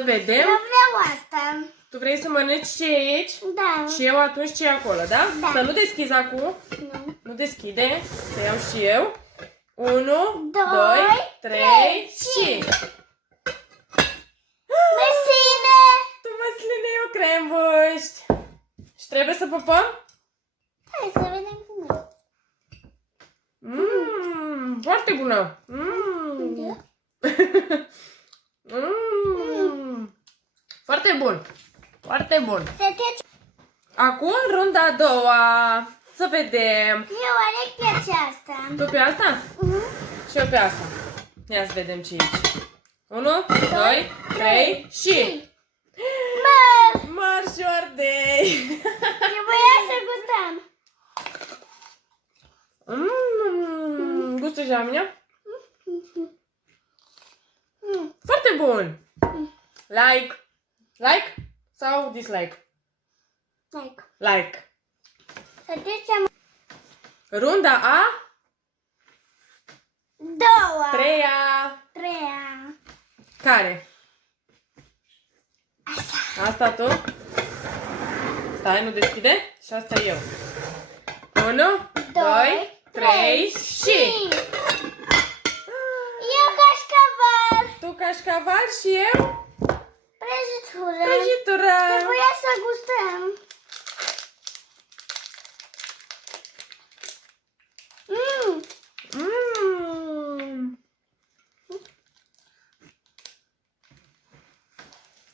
Să vedem. Eu vreau asta. Tu vrei să mănânci ce e aici? Da. Și eu atunci ce e acolo, da? Da. Să nu deschizi acum. Nu. Nu deschide. Să iau și eu. 1, 2, Doi, 3 și... și... Măsline! Tu măsline, eu crembuști. Și trebuie să pupăm? Hai să vedem cum e. Foarte bună. Foarte bun. Foarte bun. Să treci. Acum runda a doua. Să vedem. Eu aleg pe aceasta. Tu pe asta? Și eu pe asta. Ia să vedem ce e aici. 1, 2, 3 și... Măr! Marșordei! Trebuia să gustăm. Gustul de la mine? Foarte bun! Like! Like sau dislike? Like. Like! Să trecem. Runda a Doua. treia. Care? Asta. Asta tu? Stai, nu deschide. Și asta eu. 1, 2, 3 și... Eu cașcaval. Tu cașcaval și eu Prăjitură. prăjitură. Trebuia să gustăm.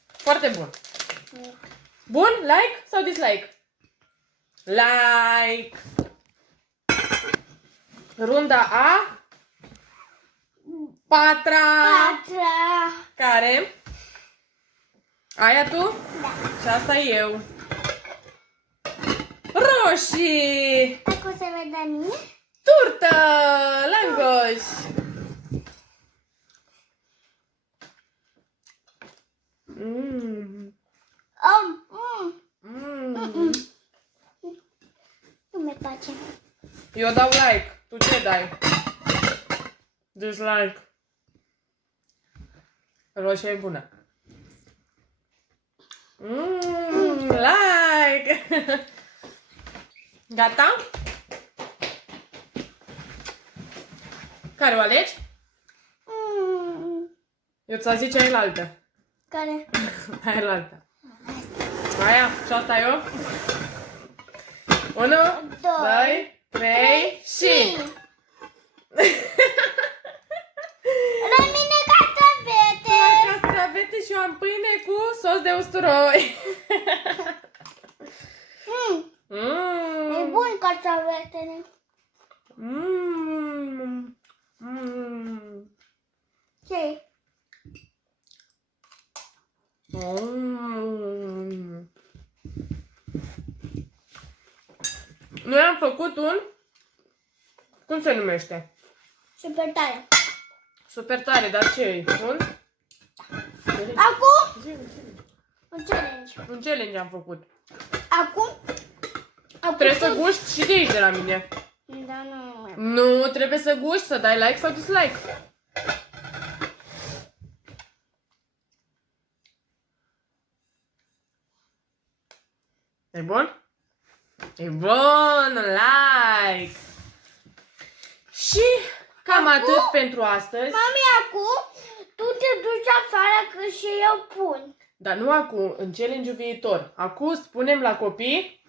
Foarte bun. Bun? Like sau dislike? Like. Runda a patra. Care? Aia tu? Da. Și asta eu. Roșii. Acum să vedem mine. Turtă. Langoș. Nu mi place. Eu dau like. Tu ce dai? Dislike. Roșia e bună. Like. Gata? Care o alegi? Eu ți-a zice aia altă. Care? Aia altă. Aia? Și asta eu? 1, 2, 3 și... La mine castravete. Castravete și eu am pâine cu sos de usturoi. E bun castravetele. Ce? Noi am făcut un... Cum se numește? Super tare. Super tare, dar ce e? Un? Acum? Un challenge. Un challenge am făcut. Acum? Trebuie să guști și de aici de la mine. Da, nu. Nu, trebuie să guști, să dai like sau dislike. E bun? E bun, like! Și cam atât pentru astăzi. Mami, acum tu te duci afară că și eu pun. Dar nu acum, în challenge-ul viitor. Acum spunem la copii,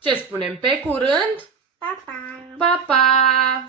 ce spunem? Pe curând, Pa, pa! pa, pa!